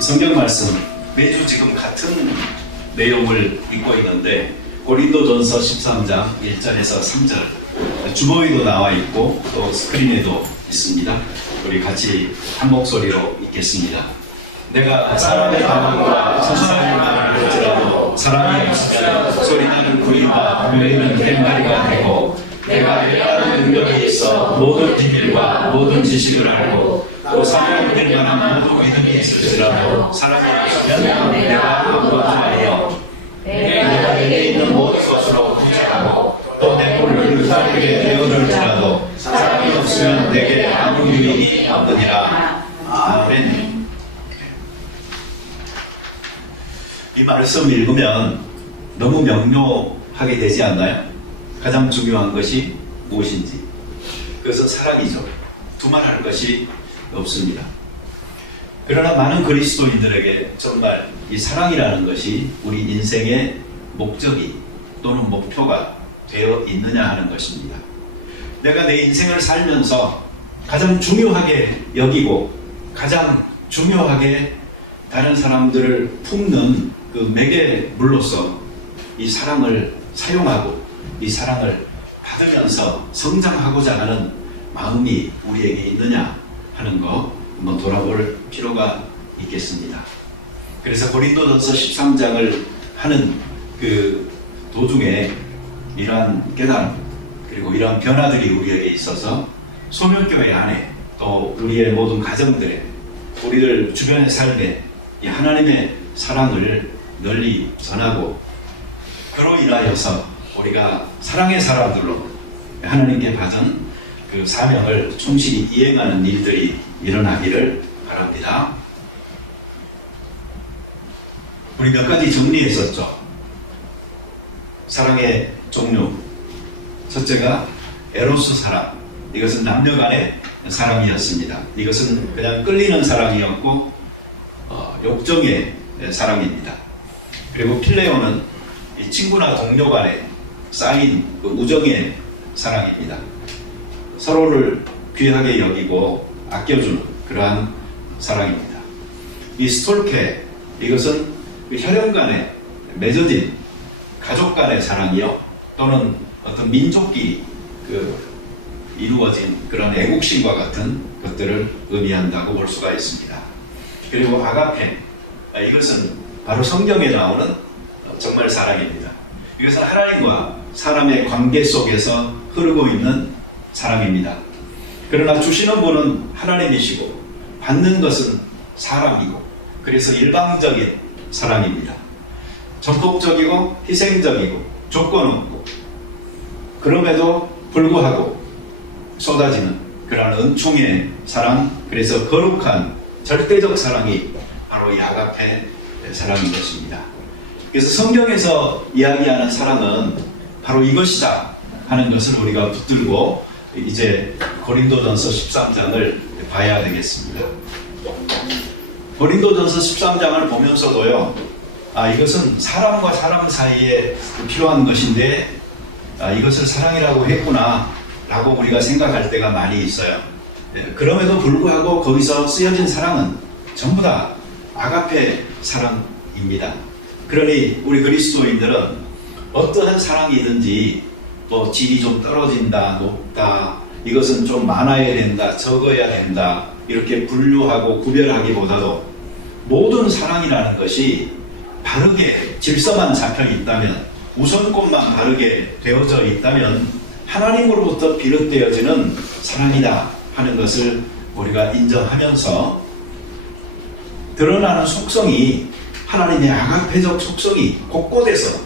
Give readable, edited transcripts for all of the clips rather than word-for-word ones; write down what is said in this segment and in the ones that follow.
성경 말씀 매주 지금 같은 내용을 읽고 있는데 고린도전서 13장 1절에서 3절 주보에도 나와 있고 또 스크린에도 있습니다. 우리 같이 한 목소리로 읽겠습니다. 내가 사람의 방언과 천사의 말을 할지라도 사람이 없으면 소리나는 구리와 울리는 꽹과리가 되고 내가 일하는 능력이 있어 모든 비밀과 모든 지식을 알고 또 사명될 만한 모든 믿음이 있을지라도 사람이 없으면 내가 아무것도 아니요 내가 내게 있는 모든 것으로 부재하고 또 내 꼴을 사람에게 되어줄지라도 사람이 없으면 내게 아무 유익이 없느니라. 아멘. 이 말씀 읽으면 너무 명료하게 되지 않나요? 가장 중요한 것이 무엇인지, 그것은 사랑이죠. 두말할 것이 없습니다. 그러나 많은 그리스도인들에게 정말 이 사랑이라는 것이 우리 인생의 목적이 또는 목표가 되어 있느냐 하는 것입니다. 내가 내 인생을 살면서 가장 중요하게 여기고 가장 중요하게 다른 사람들을 품는 그 매개물로서 이 사랑을 사용하고 이 사랑을 받으면서 성장하고자 하는 마음이 우리에게 있느냐 하는 거 한번 돌아볼 필요가 있겠습니다. 그래서 고린도전서 13장을 하는 그 도중에 이러한 깨달음 그리고 이러한 변화들이 우리에게 있어서 소명교회 안에 또 우리의 모든 가정들에 우리들 주변의 삶에 이 하나님의 사랑을 널리 전하고 그로 인하여서 우리가 사랑의 사람들로 하나님께 받은 그 사명을 충실히 이행하는 일들이 일어나기를 바랍니다. 우리 몇 가지 정리했었죠. 사랑의 종류. 첫째가 에로스 사랑. 이것은 남녀 간의 사랑이었습니다. 이것은 그냥 끌리는 사랑이었고 욕정의 사랑입니다. 그리고 필레오는 이 친구나 동료 간에 쌓인 그 우정의 사랑입니다. 서로를 귀하게 여기고 아껴주는 그러한 사랑입니다. 이 스톨케, 이것은 그 혈연 간에 맺어진 가족 간의 사랑이요 또는 어떤 민족끼리 이루어진 그런 애국심과 같은 것들을 의미한다고 볼 수가 있습니다. 그리고 아가페, 이것은 바로 성경에 나오는 정말 사랑입니다. 이것은 하나님과 사람의 관계 속에서 흐르고 있는 사랑입니다. 그러나 주시는 분은 하나님이시고 받는 것은 사람이고 그래서 일방적인 사랑입니다. 적극적이고 희생적이고 조건 없고 그럼에도 불구하고 쏟아지는 그러한 은총의 사랑, 그래서 거룩한 절대적 사랑이 바로 이 아가페 사랑인 것입니다. 그래서 성경에서 이야기하는 사랑은 바로 이것이다 하는 것을 우리가 붙들고 이제 고린도전서 13장을 봐야 되겠습니다. 고린도전서 13장을 보면서도요, 이것은 사람과 사람 사이에 필요한 것인데 이것을 사랑이라고 했구나 라고 우리가 생각할 때가 많이 있어요. 그럼에도 불구하고 거기서 쓰여진 사랑은 전부 다 아가페 사랑입니다. 그러니 우리 그리스도인들은 어떠한 사랑이든지 뭐 질이 좀 떨어진다, 높다, 이것은 좀 많아야 된다, 적어야 된다, 이렇게 분류하고 구별하기보다도 모든 사랑이라는 것이 바르게 질서만 잡혀 있다면, 우선권만 바르게 되어져 있다면 하나님으로부터 비롯되어지는 사랑이다 하는 것을 우리가 인정하면서 드러나는 속성이 하나님의 아가페적 속성이 곳곳에서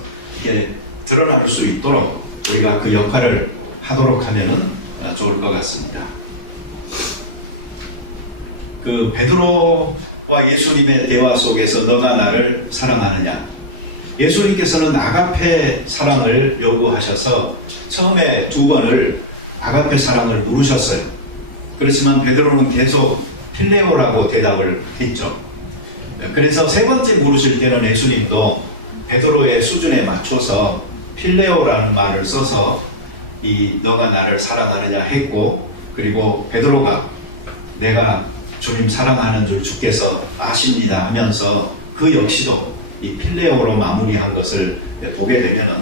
이렇게 드러날 수 있도록 우리가 그 역할을 하도록 하면 좋을 것 같습니다. 그 베드로와 예수님의 대화 속에서 너가 나를 사랑하느냐, 예수님께서는 아가페 사랑을 요구하셔서 처음에 2번을 아가페 사랑을 물으셨어요. 그렇지만 베드로는 계속 필레오라고 대답을 했죠. 그래서 3번째 물으실 때는 예수님도 베드로의 수준에 맞춰서 필레오라는 말을 써서 이 너가 나를 사랑하느냐 했고, 그리고 베드로가 내가 주님 사랑하는 줄 주께서 아십니다 하면서 그 역시도 이 필레오로 마무리한 것을 보게 되면은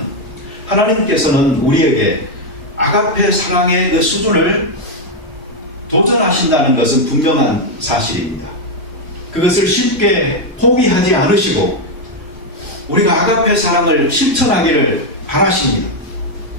하나님께서는 우리에게 아가페 사랑의 그 수준을 도전하신다는 것은 분명한 사실입니다. 그것을 쉽게 포기하지 않으시고 우리가 아가페 사랑을 실천하기를 바라십니다.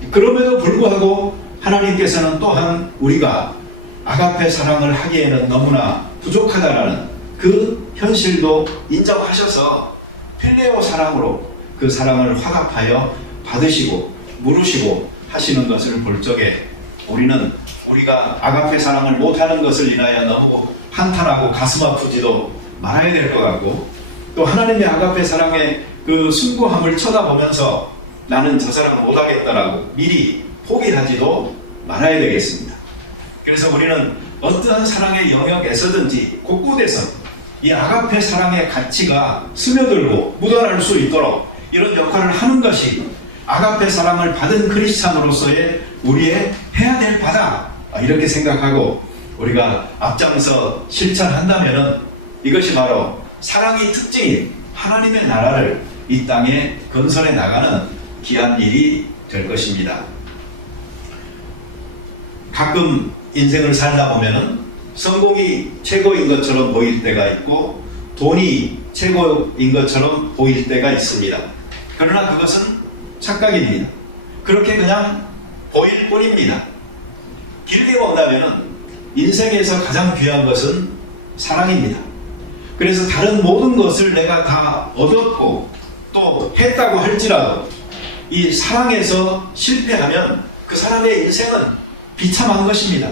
그럼에도 불구하고 하나님께서는 또한 우리가 아가페 사랑을 하기에는 너무나 부족하다라는 그 현실도 인정하셔서 필레오 사랑으로 그 사랑을 화답하여 받으시고 물으시고 하시는 것을 볼 적에 우리는 우리가 아가페 사랑을 못하는 것을 인하여 너무 한탄하고 가슴 아프지도 말아야 될 것 같고, 또 하나님의 아가페 사랑의 그 숭고함을 쳐다보면서 나는 저 사랑 못하겠다라고 미리 포기하지도 말아야 되겠습니다. 그래서 우리는 어떠한 사랑의 영역에서든지 곳곳에서 이 아가페 사랑의 가치가 스며들고 묻어날 수 있도록 이런 역할을 하는 것이 아가페 사랑을 받은 크리스찬으로서의 우리의 해야 될 바다, 이렇게 생각하고 우리가 앞장서 실천한다면 이것이 바로 사랑의 특징인 하나님의 나라를 이 땅에 건설해 나가는 귀한 일이 될 것입니다. 가끔 인생을 살다 보면은 성공이 최고인 것처럼 보일 때가 있고 돈이 최고인 것처럼 보일 때가 있습니다. 그러나 그것은 착각입니다. 그렇게 그냥 보일 뿐입니다. 길게 본다면은 인생에서 가장 귀한 것은 사랑입니다. 그래서 다른 모든 것을 내가 다 얻었고 또 했다고 할지라도 이 사랑에서 실패하면 그 사람의 인생은 비참한 것입니다.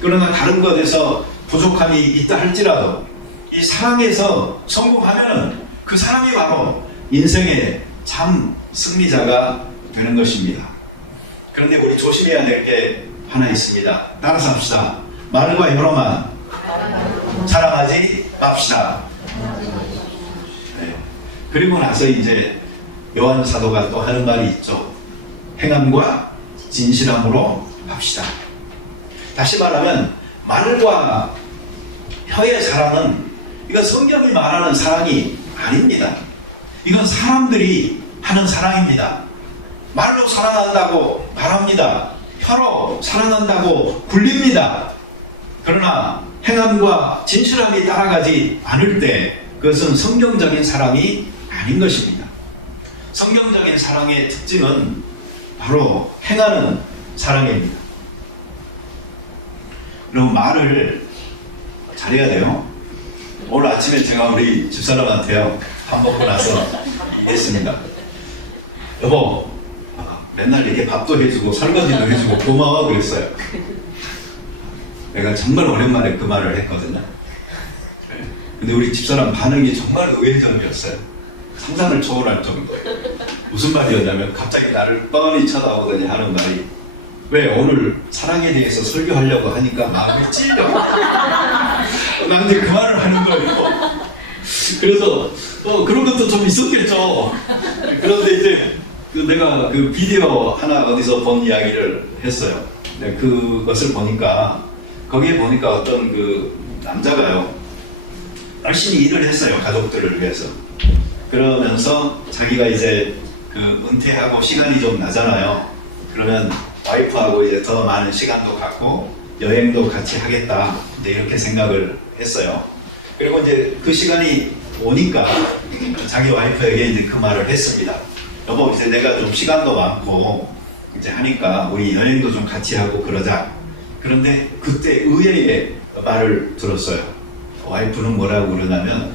그러나 다른 것에서 부족함이 있다 할지라도 이 사랑에서 성공하면 그 사람이 바로 인생의 참 승리자가 되는 것입니다. 그런데 우리 조심해야 될 게 하나 있습니다. 따라서 합시다. 말과 혀로만 사랑하지 맙시다. 네. 그리고 나서 이제 요한 사도가 또 하는 말이 있죠. 행함과 진실함으로 합시다. 다시 말하면 말과 혀의 사랑은 이건 성경이 말하는 사랑이 아닙니다. 이건 사람들이 하는 사랑입니다. 말로 사랑한다고 말합니다. 혀로 사랑한다고 굴립니다. 그러나 행함과 진실함이 따라가지 않을 때 그것은 성경적인 사랑이 아닌 것입니다. 성경적인 사랑의 특징은 바로 행하는 사랑입니다. 그리고 말을 잘해야 돼요. 오늘 아침에 제가 우리 집사람한테요, 밥 먹고 나서 얘기했습니다. 여보, 맨날 이렇게 밥도 해주고 설거지도 해주고 고마워 그랬어요. 내가 정말 오랜만에 그 말을 했거든요. 근데 우리 집사람 반응이 정말 의외적이었어요. 상상을 초월할 정도. 무슨 말이었냐면 갑자기 나를 뻔히 쳐다보더니 하는 말이, 왜 오늘 사랑에 대해서 설교하려고 하니까 마음이 찔려. 난 이제 그 말을 하는 거예요. 그래서 그런 것도 좀 있었겠죠. 그런데 이제 내가 그 비디오 하나 어디서 본 이야기를 했어요. 그것을 보니까 거기에 보니까 어떤 그 남자가요, 열심히 일을 했어요. 가족들을 위해서. 그러면서 자기가 이제 그 은퇴하고 시간이 좀 나잖아요. 그러면 와이프하고 이제 더 많은 시간도 갖고 여행도 같이 하겠다, 이제 이렇게 생각을 했어요. 그리고 이제 그 시간이 오니까 자기 와이프에게 이제 그 말을 했습니다. 여보, 이제 내가 좀 시간도 많고 이제 하니까 우리 여행도 좀 같이 하고 그러자. 그런데 그때 의외의 말을 들었어요. 와이프는 뭐라고 그러냐면,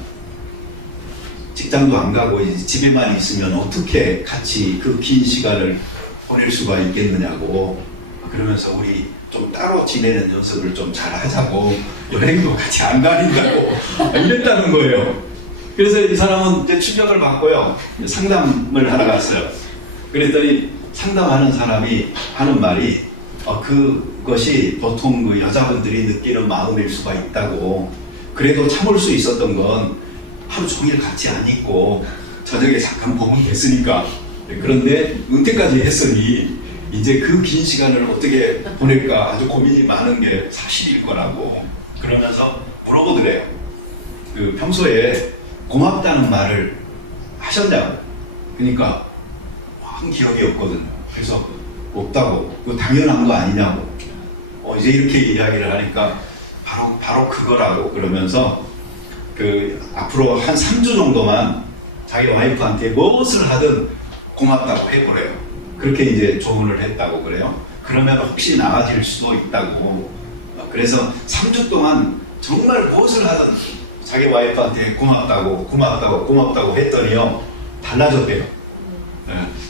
직장도 안 가고 이제 집에만 있으면 어떻게 같이 그 긴 시간을 보낼 수가 있겠느냐고, 그러면서 우리 좀 따로 지내는 연습을 좀 잘 하자고, 여행도 같이 안 다닌다고 이랬다는 거예요. 그래서 이 사람은 이제 충격을 받고요, 상담을 하러 갔어요. 그랬더니 상담하는 사람이 하는 말이, 그것이 보통 그 여자분들이 느끼는 마음일 수가 있다고, 그래도 참을 수 있었던 건 하루 종일 같이 안 있고 저녁에 잠깐 보면 됐으니까. 그런데 은퇴까지 했으니 이제 그 긴 시간을 어떻게 보낼까 아주 고민이 많은 게 사실일 거라고, 그러면서 물어보더래요. 그 평소에 고맙다는 말을 하셨냐고. 그러니까 한 기억이 없거든요. 그래서 없다고. 그거 당연한 거 아니냐고. 이제 이렇게 이야기를 하니까 바로 그거라고 그러면서 그 앞으로 한 3주 정도만 자기 와이프한테 무엇을 하든 고맙다고 해보래요. 그렇게 이제 조언을 했다고 그래요. 그러면 혹시 나아질 수도 있다고. 그래서 3주 동안 정말 무엇을 하든 자기 와이프한테 고맙다고 했더니요, 달라졌대요.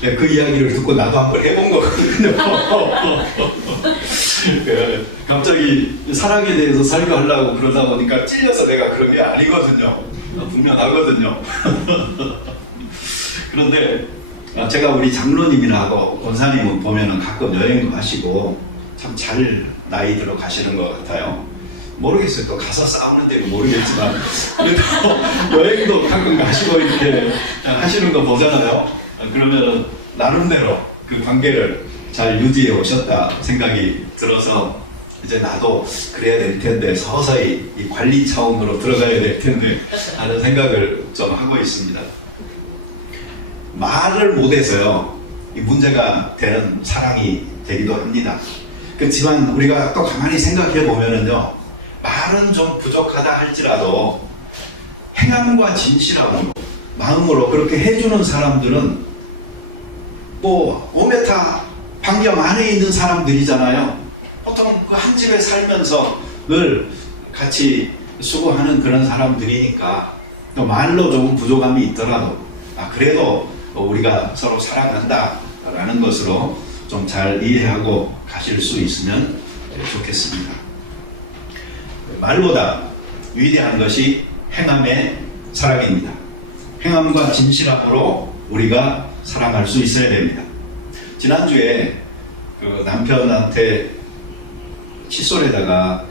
그 이야기를 듣고 나도 한번 해본 거거든요. 갑자기 사랑에 대해서 설교하려고 그러다 보니까 찔려서 내가 그런 게 아니거든요. 분명하거든요. 그런데 제가 우리 장로님이라고 권사님은 보면은 가끔 여행도 하시고 참 잘 나이 들어 가시는 것 같아요. 모르겠어요. 또 가서 싸우는데는 모르겠지만 그래도 여행도 가끔 가시고 이렇게 하시는 거 보잖아요. 그러면 나름대로 그 관계를 잘 유지해 오셨다 생각이 들어서 이제 나도 그래야 될 텐데 서서히 이 관리 차원으로 들어가야 될 텐데 하는 생각을 좀 하고 있습니다. 말을 못해서요, 이 문제가 되는 사랑이 되기도 합니다. 그렇지만 우리가 또 가만히 생각해 보면은요, 말은 좀 부족하다 할지라도 행함과 진실함으로 마음으로 그렇게 해주는 사람들은 뭐 5m 반경 안에 있는 사람들이잖아요. 보통 그 한 집에 살면서 늘 같이 수고하는 그런 사람들이니까 또 말로 조금 부족함이 있더라도 그래도 우리가 서로 사랑한다 라는 것으로 좀 잘 이해하고 가실 수 있으면 좋겠습니다. 말보다 위대한 것이 행함의 사랑입니다. 행함과 진실함으로 우리가 사랑할 수 있어야 됩니다. 지난주에 그 남편한테 칫솔에다가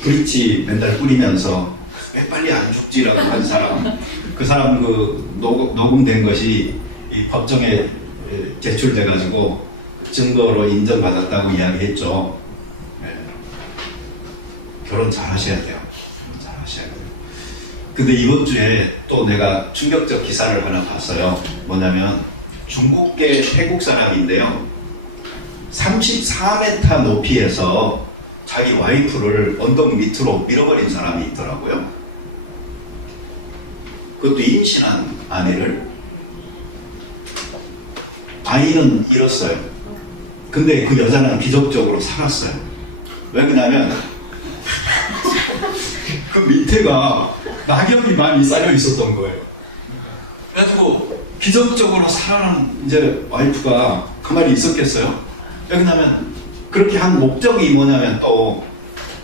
브릿지 맨날 뿌리면서 왜 빨리 안 죽지라고 한 사람, 그 사람 그 녹음된 것이 이 법정에 제출돼 가지고 증거로 인정받았다고 이야기했죠. 결혼 잘 하셔야 돼요. 잘 하셔야 돼요. 근데 이번 주에 또 내가 충격적 기사를 하나 봤어요. 뭐냐면 중국계 태국 사람인데요, 34m 높이에서 자기 와이프를 언덕 밑으로 밀어버린 사람이 있더라고요. 그것도 임신한 아내를. 아이는 잃었어요. 근데 그 여자는 기적적으로 살았어요. 왜 그러냐면 그 밑에가 낙엽이 많이 쌓여 있었던 거예요. 그래가지고 기적적으로 살아난 이제 와이프가 가만히 있었겠어요? 왜냐면 그렇게 한 목적이 뭐냐면 또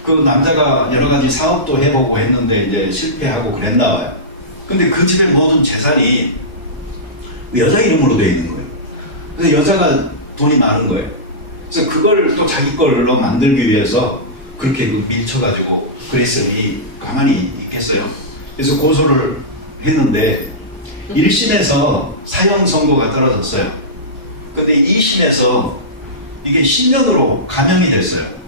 그 남자가 여러 가지 사업도 해보고 했는데 이제 실패하고 그랬나 봐요. 근데 그 집의 모든 재산이 여자 이름으로 되어 있는 거예요. 그래서 여자가 돈이 많은 거예요. 그래서 그걸 또 자기 걸로 만들기 위해서 그렇게 밀쳐가지고 그랬으니 가만히 있겠어요? 그래서 고소를 했는데 1심에서 사형 선고가 떨어졌어요. 근데 2심에서 이게 10년으로 감형이 됐어요.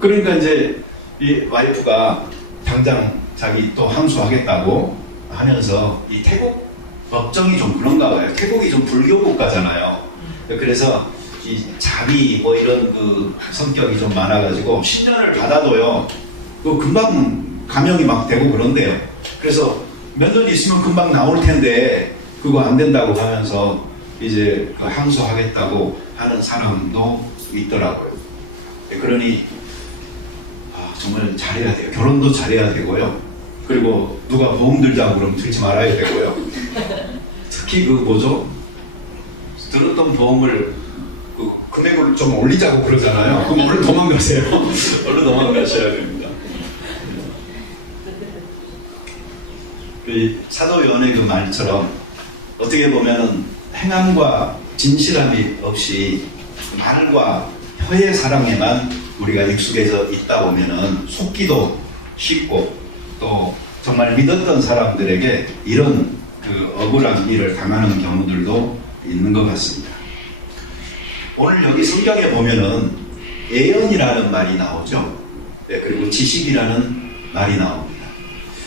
그러니까 이제 이 와이프가 당장 자기 또 항소하겠다고 하면서 이 태국 법정이 좀 그런가 봐요. 태국이 좀 불교 국가잖아요. 그래서 이 자비 뭐 이런 그 성격이 좀 많아가지고 10년을 받아도요, 그 금방 감형이 막 되고 그런데요. 그래서 몇 년 있으면 금방 나올 텐데 그거 안 된다고 하면서 이제 그 항소하겠다고 하는 사람도 있더라고요. 그러니 정말 잘해야 돼요. 결혼도 잘해야 되고요. 그리고 누가 보험 들자고 그러면 들지 말아야 되고요. 특히 그 뭐죠? 들었던 보험을 그 금액을 좀 올리자고 그러잖아요. 그럼 얼른 도망가세요. 얼른 도망가셔야 됩니다. 그 사도요한의 그 말처럼 어떻게 보면은 행함과 진실함이 없이 말과 혀의 사랑에만 우리가 익숙해져 있다 보면은 속기도 쉽고 또 정말 믿었던 사람들에게 이런 그 억울한 일을 당하는 경우들도 있는 것 같습니다. 오늘 여기 성경에 보면은 예언이라는 말이 나오죠. 네, 그리고 지식이라는 말이 나옵니다.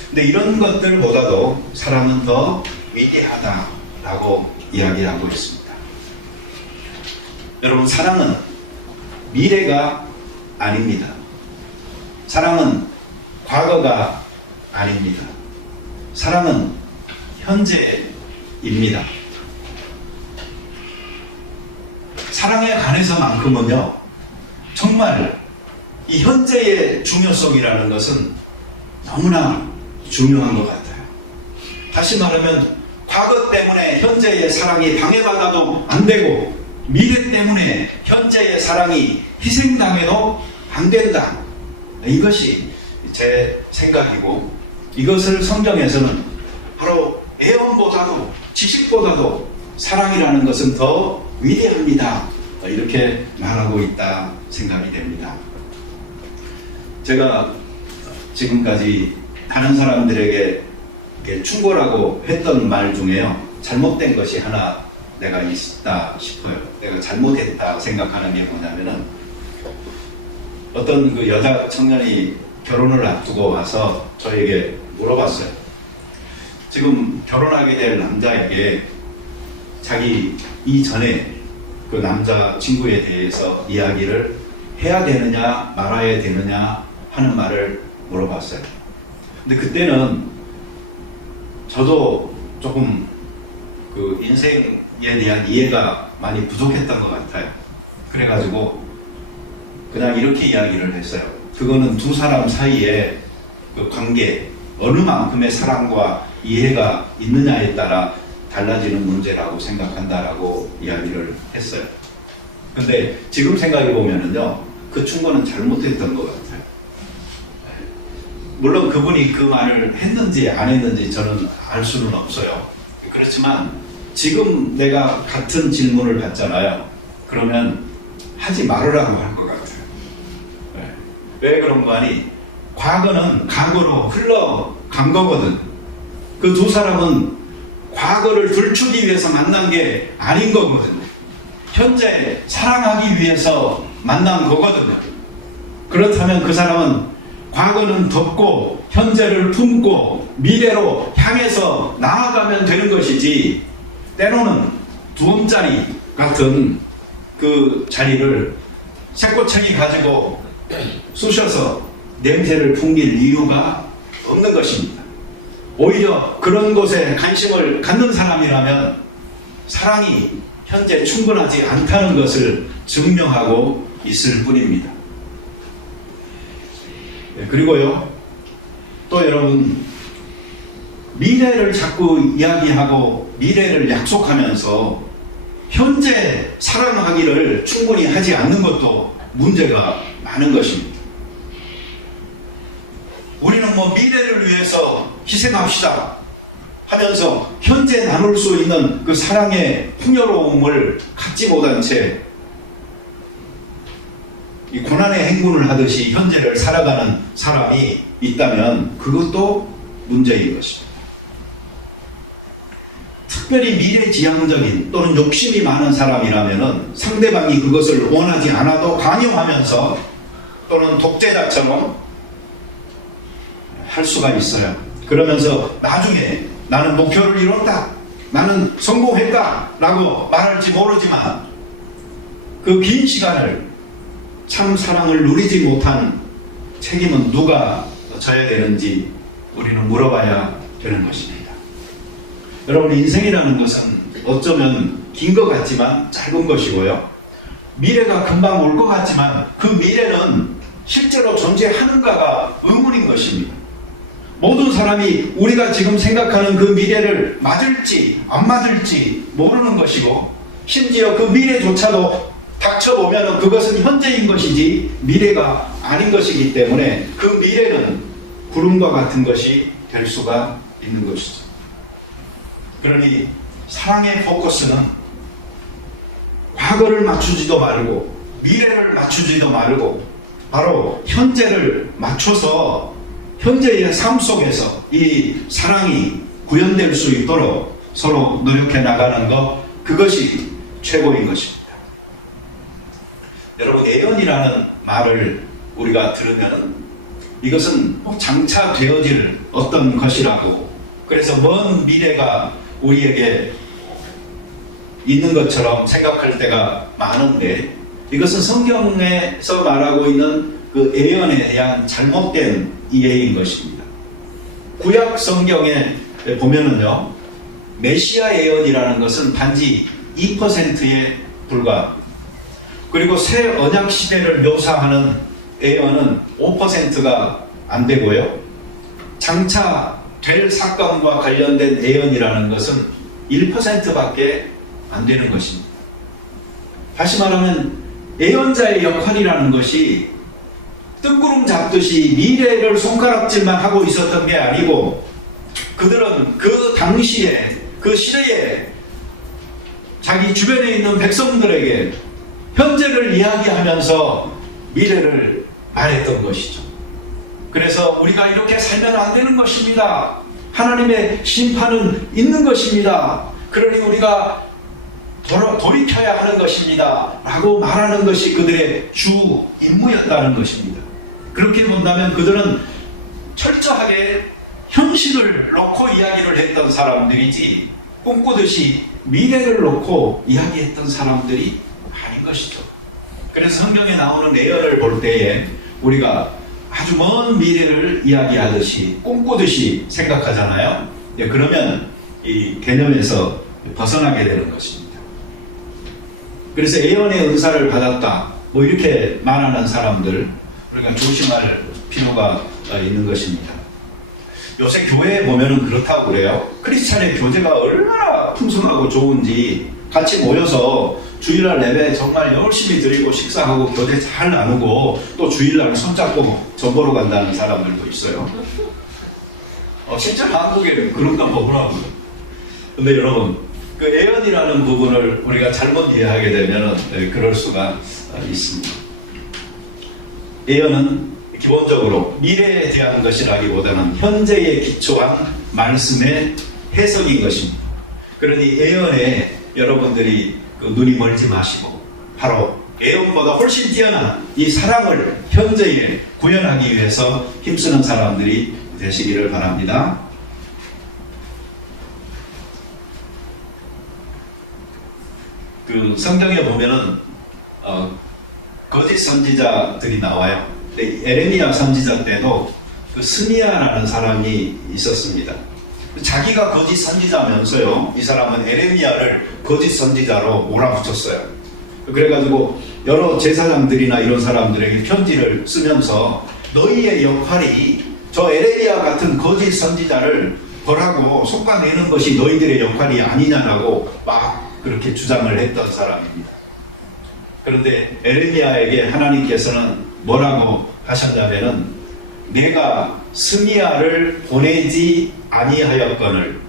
근데 이런 것들보다도 사랑은 더 위대하다라고 이야기하고 있습니다. 여러분, 사랑은 미래가 아닙니다. 사랑은 과거가 아닙니다. 사랑은 현재입니다. 사랑에 관해서만큼은요, 정말 이 현재의 중요성이라는 것은 너무나 중요한 것 같아요. 다시 말하면 과거 때문에 현재의 사랑이 방해받아도 안 되고, 미래 때문에 현재의 사랑이 희생당해도 안 된다. 이것이 제 생각이고, 이것을 성경에서는 바로 애언보다도 지식보다도 사랑이라는 것은 더 위대합니다. 이렇게 말하고 있다 생각이 됩니다. 제가 지금까지 다른 사람들에게 충고라고 했던 말 중에요, 잘못된 것이 하나 내가 있다 싶어요. 내가 잘못했다 생각하는 게 뭐냐면은, 어떤 그 여자 청년이 결혼을 앞두고 와서 저에게 물어봤어요. 지금 결혼하게 될 남자에게 자기 이전에 그 남자 친구에 대해서 이야기를 해야 되느냐 말아야 되느냐 하는 말을 물어봤어요. 근데 그때는 저도 조금 그 인생에 대한 이해가 많이 부족했던 것 같아요. 그래가지고 그냥 이렇게 이야기를 했어요. 그거는 두 사람 사이에 그 관계, 어느 만큼의 사랑과 이해가 있느냐에 따라 달라지는 문제라고 생각한다라고 이야기를 했어요. 근데 지금 생각해 보면은요, 그 충고는 잘못했던 것 같아요. 물론 그분이 그 말을 했는지 안 했는지 저는 알 수는 없어요. 그렇지만 지금 내가 같은 질문을 받잖아요. 그러면 하지 말으라고 할 것 같아요. 왜 그런 거 아니? 과거는 과거로 흘러간 거거든. 그 두 사람은 과거를 들추기 위해서 만난 게 아닌 거거든요. 현재 사랑하기 위해서 만난 거거든요. 그렇다면 그 사람은 과거는 덮고 현재를 품고 미래로 향해서 나아가면 되는 것이지, 때로는 두음자리 같은 그 자리를 새꼬챙이 가지고 쑤셔서 냄새를 풍길 이유가 없는 것입니다. 오히려 그런 곳에 관심을 갖는 사람이라면 사랑이 현재 충분하지 않다는 것을 증명하고 있을 뿐입니다. 그리고요, 또 여러분, 미래를 자꾸 이야기하고 미래를 약속하면서 현재 사랑하기를 충분히 하지 않는 것도 문제가 많은 것입니다. 우리는 뭐 미래를 위해서 희생합시다 하면서 현재 나눌 수 있는 그 사랑의 풍요로움을 갖지 못한 채 이 고난의 행군을 하듯이 현재를 살아가는 사람이 있다면 그것도 문제인 것입니다. 특별히 미래지향적인 또는 욕심이 많은 사람이라면 상대방이 그것을 원하지 않아도 강요하면서 또는 독재자처럼 할 수가 있어요. 그러면서 나중에 나는 목표를 이뤘다, 나는 성공했다 라고 말할지 모르지만 그 긴 시간을 참 사랑을 누리지 못한 책임은 누가 져야 되는지 우리는 물어봐야 되는 것입니다. 여러분, 인생이라는 것은 어쩌면 긴 것 같지만 짧은 것이고요, 미래가 금방 올 것 같지만 그 미래는 실제로 존재하는가가 의문인 것입니다. 모든 사람이 우리가 지금 생각하는 그 미래를 맞을지 안 맞을지 모르는 것이고, 심지어 그 미래조차도 닥쳐보면 그것은 현재인 것이지 미래가 아닌 것이기 때문에 그 미래는 구름과 같은 것이 될 수가 있는 것이죠. 그러니 사랑의 포커스는 과거를 맞추지도 말고 미래를 맞추지도 말고 바로 현재를 맞춰서 현재의 삶 속에서 이 사랑이 구현될 수 있도록 서로 노력해 나가는 것, 그것이 최고인 것입니다. 여러분, 애연이라는 말을 우리가 들으면 이것은 장차 되어질 어떤 것이라고, 그래서 먼 미래가 우리에게 있는 것처럼 생각할 때가 많은데, 이것은 성경에서 말하고 있는 그 예언에 대한 잘못된 이해인 것입니다. 구약 성경에 보면은요, 메시아 예언이라는 것은 단지 2%에 불과합니다. 그리고 새 언약 시대를 묘사하는 예언은 5%가 안 되고요, 장차 될 사건과 관련된 예언이라는 것은 1%밖에 안 되는 것입니다. 다시 말하면 예언자의 역할이라는 것이 뜬구름 잡듯이 미래를 손가락질만 하고 있었던 게 아니고, 그들은 그 당시에 그 시대에 자기 주변에 있는 백성들에게 현재를 이야기하면서 미래를 말했던 것이죠. 그래서 우리가 이렇게 살면 안 되는 것입니다. 하나님의 심판은 있는 것입니다. 그러니 우리가 돌이켜야 하는 것입니다. 라고 말하는 것이 그들의 주 임무였다는 것입니다. 그렇게 본다면 그들은 철저하게 현실을 놓고 이야기를 했던 사람들이지, 꿈꾸듯이 미래를 놓고 이야기했던 사람들이 아닌 것이죠. 그래서 성경에 나오는 예언을 볼 때에 우리가 아주 먼 미래를 이야기하듯이 꿈꾸듯이 생각하잖아요. 그러면 이 개념에서 벗어나게 되는 것입니다. 그래서 예언의 은사를 받았다, 뭐 이렇게 말하는 사람들, 우리가 조심할 필요가 있는 것입니다. 요새 교회에 보면은 그렇다고 그래요. 크리스찬의 교제가 얼마나 풍성하고 좋은지, 같이 모여서 주일날 예배 정말 열심히 드리고 식사하고 교제 잘 나누고 또 주일날 손잡고 전보러 간다는 사람들도 있어요. 실제로 한국에는 그런가 보더라고요. 근데 여러분, 그 예언이라는 부분을 우리가 잘못 이해하게 되면 그럴 수가 있습니다. 예언은 기본적으로 미래에 대한 것이라기보다는 현재에 기초한 말씀의 해석인 것입니다. 그러니 예언에 여러분들이 그 눈이 멀지 마시고 바로 예언보다 훨씬 뛰어난 이 사랑을 현재에 구현하기 위해서 힘쓰는 사람들이 되시기를 바랍니다. 그 성경에 보면은 거짓 선지자들이 나와요. 에레미야 선지자 때도 그 스미야라는 사람이 있었습니다. 자기가 거짓 선지자면서요, 이 사람은 에레미야를 거짓 선지자로 몰아붙였어요. 그래가지고 여러 제사장들이나 이런 사람들에게 편지를 쓰면서 너희의 역할이 저 에레미야 같은 거짓 선지자를 벌하고 솎아내는 것이 너희들의 역할이 아니냐라고 막 그렇게 주장을 했던 사람입니다. 그런데 에레미야에게 하나님께서는 뭐라고 하셨냐면은, 내가 스미야를 보내지 아니하였거늘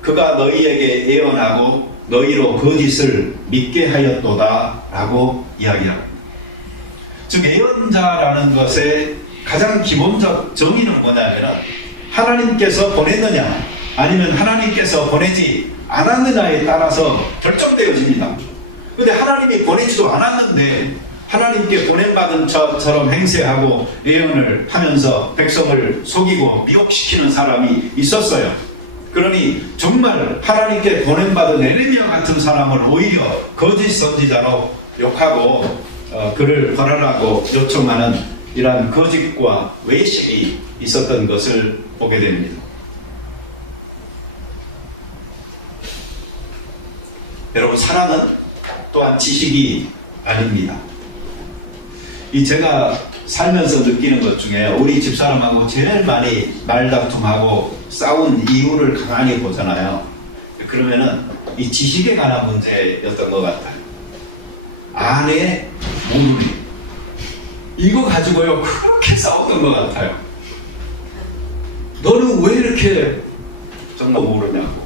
그가 너희에게 예언하고 너희로 거짓을 믿게 하였도다 라고 이야기합니다. 즉 예언자라는 것의 가장 기본적 정의는 뭐냐면은, 하나님께서 보냈느냐 아니면 하나님께서 보내지 않았느냐에 따라서 결정되어집니다. 근데 하나님이 보내지도 않았는데 하나님께 보낸받은 자처럼 행세하고 예언을 하면서 백성을 속이고 미혹시키는 사람이 있었어요. 그러니 정말 하나님께 보낸받은 에레미야 같은 사람을 오히려 거짓 선지자로 욕하고 그를 벌하라고 요청하는 이러한 거짓과 외식이 있었던 것을 보게 됩니다. 여러분, 사랑은 또한 지식이 아닙니다. 이 제가 살면서 느끼는 것 중에 우리 집사람하고 제일 많이 말다툼하고 싸운 이유를 가만히 보잖아요. 그러면은 이 지식에 관한 문제였던 것 같아요. 아내 몸무게, 이거 가지고요 그렇게 싸웠던 것 같아요. 너는 왜 이렇게 정말 모르냐고,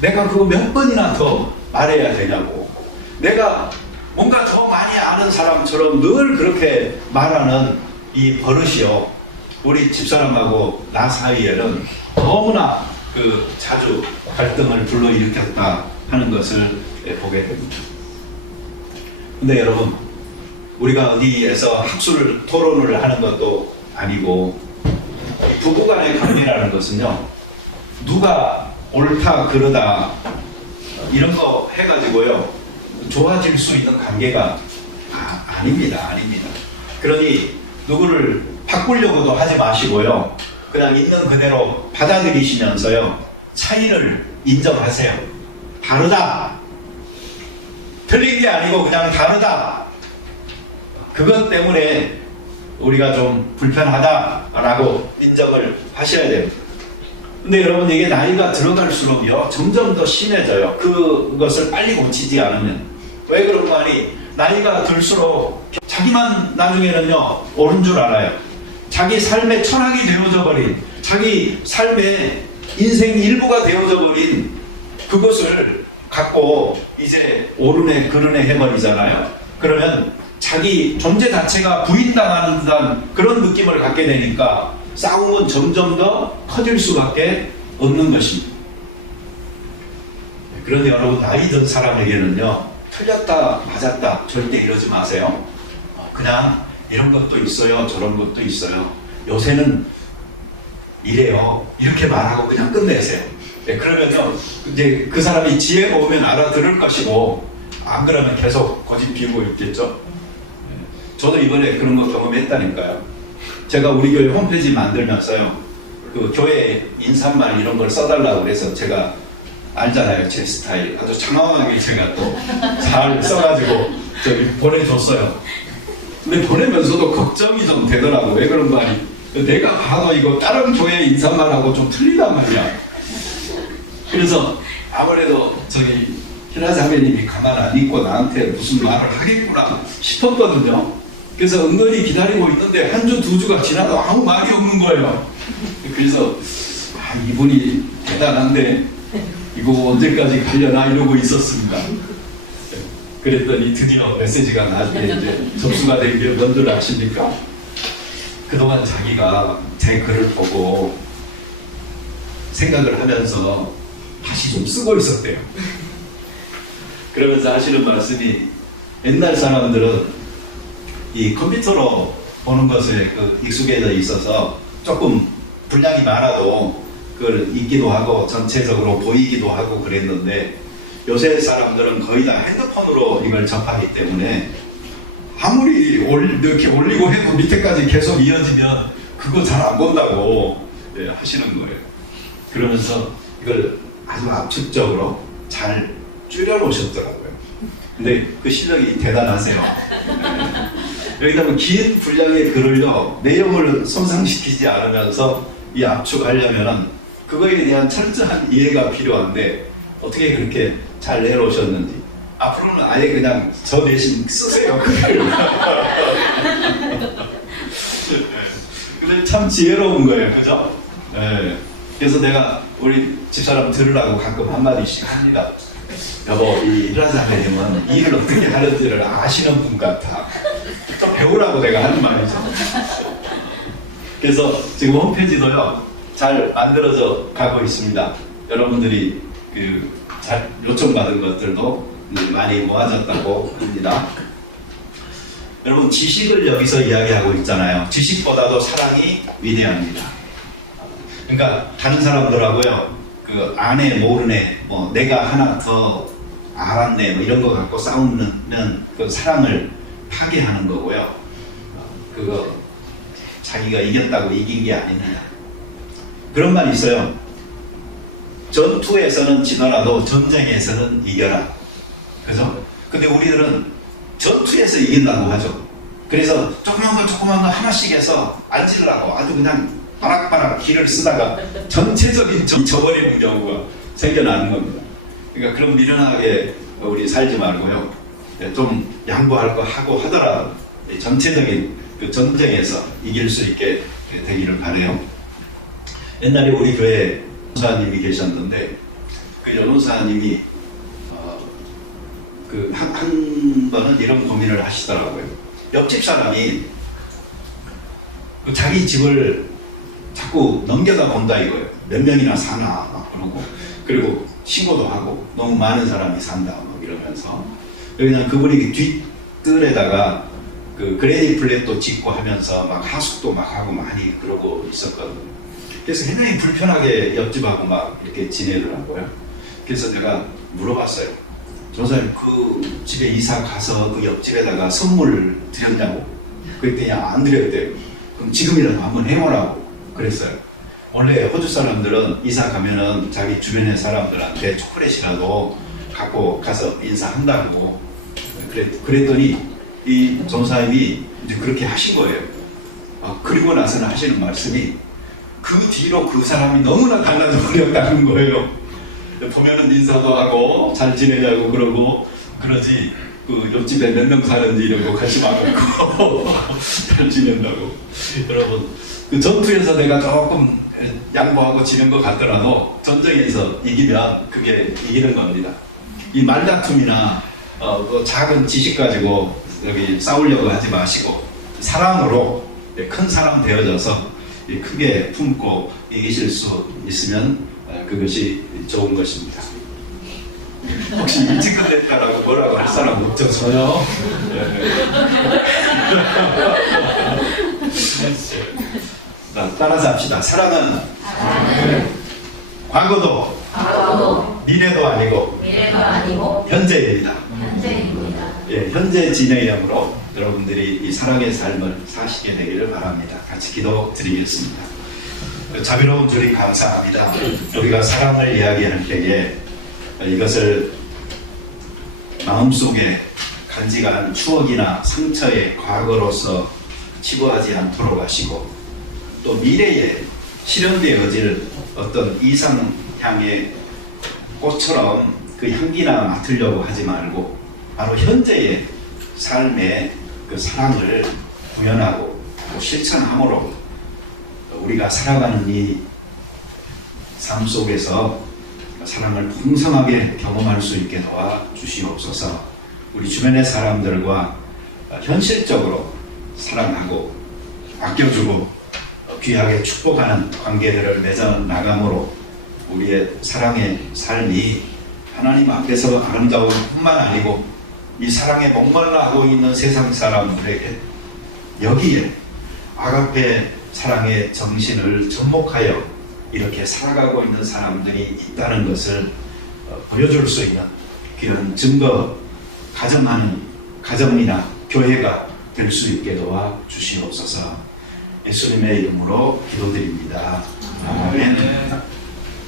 내가 그거 몇 번이나 더 말해야 되냐고, 내가 뭔가 더 많이 아는 사람처럼 늘 그렇게 말하는 이 버릇이요, 우리 집사람하고 나 사이에는 너무나 그 자주 갈등을 불러일으켰다 하는 것을 보게 됩니다. 근데 여러분, 우리가 어디에서 학술 토론을 하는 것도 아니고 부부간의 관계라는 것은요, 누가 옳다 그러다 이런 거 해가지고요 좋아질 수 있는 관계가 아닙니다. 그러니 누구를 바꾸려고도 하지 마시고요, 그냥 있는 그대로 받아들이시면서요 차이를 인정하세요. 다르다, 틀린 게 아니고 그냥 다르다. 그것 때문에 우리가 좀 불편하다라고 인정을 하셔야 돼요. 근데 여러분, 이게 나이가 들어갈수록요 점점 더 심해져요. 그것을 빨리 고치지 않으면. 왜 그런 거 아니? 나이가 들수록 자기만 나중에는요 옳은 줄 알아요. 자기 삶의 철학이 되어져 버린, 자기 삶의 인생 일부가 되어져 버린 그것을 갖고 이제 옳으네 그르네 해버리잖아요. 그러면 자기 존재 자체가 부인당하는 그런 느낌을 갖게 되니까 싸움은 점점 더 커질 수밖에 없는 것입니다. 그런데 여러분, 나이 든 사람에게는요 틀렸다 맞았다 절대 이러지 마세요. 그냥 이런 것도 있어요, 저런 것도 있어요, 요새는 이래요, 이렇게 말하고 그냥 끝내세요. 네, 그러면요 이제 그 사람이 지혜가 오면 알아들을 것이고, 안 그러면 계속 고집 피우고 있겠죠. 저도 이번에 그런 거 경험했다니까요. 제가 우리 교회 홈페이지 만들면서요 그 교회 인사말 이런 걸 써달라고 그래서, 제가 알잖아요 제 스타일, 아주 장황하게 제가 또 잘 써가지고 저기 보내줬어요. 근데 보내면서도 걱정이 좀 되더라고. 왜 그런 거 아니? 내가 봐도 이거 다른 교회 인사말하고 좀 틀리단 말이야. 그래서 아무래도 저기 희라 자매님이 가만 안 있고 나한테 무슨 말을 하겠구나 싶었거든요. 그래서 은근히 기다리고 있는데 한 주, 두 주가 지나도 아무 말이 없는 거예요. 그래서 이분이 대단한데 이거 언제까지 가려나 이러고 있었습니다. 그랬더니 드디어 메시지가 나중에 이제 접수가 된 게 뭔줄 아십니까? 그동안 자기가 제 글을 보고 생각을 하면서 다시 좀 쓰고 있었대요. 그러면서 하시는 말씀이, 옛날 사람들은 이 컴퓨터로 보는 것에 익숙해져 있어서 조금 분량이 많아도 그걸 읽기도 하고 전체적으로 보이기도 하고 그랬는데, 요새 사람들은 거의 다 핸드폰으로 이걸 접하기 때문에 아무리 이렇게 올리고 해도 밑에까지 계속 이어지면 그거 잘 안 본다고 하시는 거예요. 그러면서 이걸 아주 압축적으로 잘 줄여놓으셨더라고요. 근데 그 실력이 대단하세요. 여기다가 긴 분량의 글을요 내용을 손상시키지 않으면서 이 압축하려면은 그거에 대한 철저한 이해가 필요한데, 어떻게 그렇게 잘 내놓으셨는지. 앞으로는 아예 그냥 저 대신 쓰세요, 그걸. 근데 참 지혜로운 거예요, 그죠? 네. 그래서 내가 우리 집사람 들으라고 가끔 한마디씩 합니다. 여보, 이 희라자매님은 일을 어떻게 하는지를 아시는 분 같아. 좀 배우라고 내가 하는 말이죠. 그래서 지금 홈페이지도요 잘 만들어져 가고 있습니다. 여러분들이 잘 요청받은 것들도 많이 모아졌다고 합니다. 여러분, 지식을 여기서 이야기하고 있잖아요. 지식보다도 사랑이 위대합니다. 그러니까 다른 사람들하고요 그 아네 모르네 뭐 내가 하나 더 알았네 뭐 이런 거 갖고 싸우면 그 사랑을 파괴하는 거고요. 그거 자기가 이겼다고 이긴 게 아니냐, 그런 말이 있어요. 전투에서는 지더라도 전쟁에서는 이겨라. 그죠? 근데 우리들은 전투에서 이긴다고 하죠. 그래서 조그만 거 하나씩 해서 앉으려고 아주 그냥 바락바락 길을 쓰다가 전체적인 져버리는 경우가 생겨나는 겁니다. 그러니까 그런 미련하게 우리 살지 말고요. 좀 양보할 거 하고 하더라도 전체적인 그 전쟁에서 이길 수 있게 되기를 바라요. 옛날에 우리 교회에 연호사님이 계셨는데, 그 연호사님이 한 번은 이런 고민을 하시더라고요. 옆집 사람이 자기 집을 자꾸 넘겨다 본다 이거예요. 몇 명이나 사나 막 그러고, 그리고 신고도 하고 너무 많은 사람이 산다 막 이러면서, 그냥 그분이 뒷뜰에다가 그 그레니 플랫도 짓고 하면서 막 하숙도 막 하고 많이 그러고 있었거든요. 그래서 굉장히 불편하게 옆집하고 막 이렇게 지내더라고요. 그래서 내가 물어봤어요. 전사님 그 집에 이사 가서 그 옆집에다가 선물 드렸냐고. 그랬더니 안 드렸대요. 그럼 지금이라도 한번 해보라고 그랬어요. 원래 호주 사람들은 이사 가면은 자기 주변의 사람들한테 초콜릿이라도 갖고 가서 인사한다고 그랬더니 이 전사님이 이제 그렇게 하신 거예요. 그리고 나서는 하시는 말씀이 그 뒤로 그 사람이 너무나 달라져 버렸다는 거예요. 보면은 인사도 하고 잘 지내냐고 그러고 그러지 그 옆집에 몇 명 사는지 이런 거 관심 안 갖고 잘 지낸다고. 여러분 그 전투에서 내가 조금 양보하고 지는 것 같더라도 전쟁에서 이기면 그게 이기는 겁니다. 이 말다툼이나 그 작은 지식 가지고 여기 싸우려고 하지 마시고 사랑으로 큰 사람 되어져서 크게 품고 이기실 수 있으면 그것이 좋은 것입니다. 혹시 일찍 끝냈다라고 뭐라고 할 사람 없어서요? 따라서 합시다. 사랑은 과거도 미래도 아니고 현재입니다. 예, 현재 진행형으로 여러분들이 이 사랑의 삶을 사시게 되기를 바랍니다. 같이 기도드리겠습니다. 자비로운 주님 감사합니다. 우리가 사랑을 이야기하는 때에 이것을 마음속에 간직한 추억이나 상처의 과거로서 치부하지 않도록 하시고 또 미래에 실현되어질 어떤 이상향의 꽃처럼 그 향기나 맡으려고 하지 말고 바로 현재의 삶의 그 사랑을 구현하고 또 실천함으로 우리가 살아가는 이 삶 속에서 사랑을 풍성하게 경험할 수 있게 도와 주시옵소서. 우리 주변의 사람들과 현실적으로 사랑하고 아껴주고 귀하게 축복하는 관계들을 맺어 나감으로 우리의 사랑의 삶이 하나님 앞에서 아름다울 뿐만 아니고 이 사랑에 목말라 하고 있는 세상 사람들에게 여기에 아가페 사랑의 정신을 접목하여 이렇게 살아가고 있는 사람들이 있다는 것을 보여줄 수 있는 그런 증거 가정하는 가정이나 교회가 될 수 있게 도와 주시옵소서. 예수님의 이름으로 기도드립니다. 아멘.